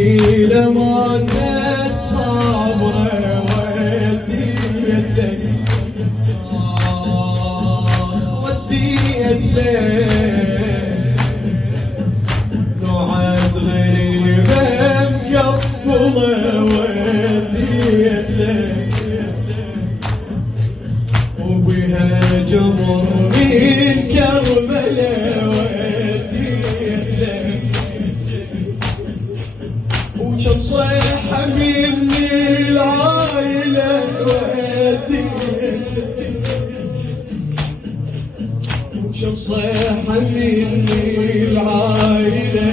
الليلة ما كنت صابرة وديت لك وديت لك نوعد غريبة مقبلة وديت لك وبها جمر من كربلاء وديت لك وكم صيحة من العائلة وديت وكم صيحة من العائلة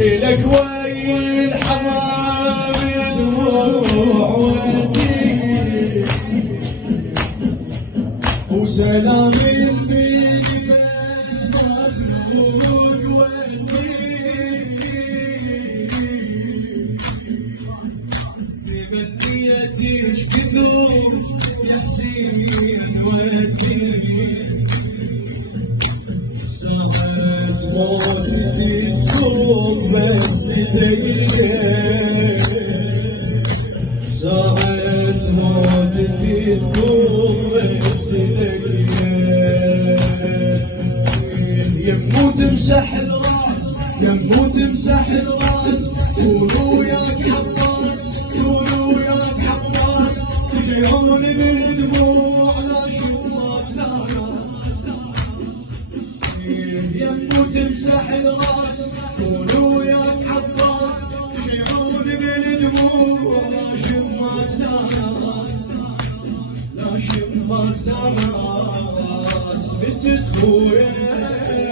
إلك وين حمام دموع وديت وسلام البيت بس مخلوق وديت تمنيتش كذوب يا سيف وديت ساعة موتتي تكون بس دقيقة ساعة موتتي تكون بس دقيقة يمو تمسح الراس يمو تمسح الراس قولوا ياك حراس قولوا ياك حراس تجيعوني بالدموع لا شمات لا راس يمو تمسح الراس قولوا ياك حراس تجيعوني بالدموع لا شمات لا راس لا شمات لا راس بنت خويا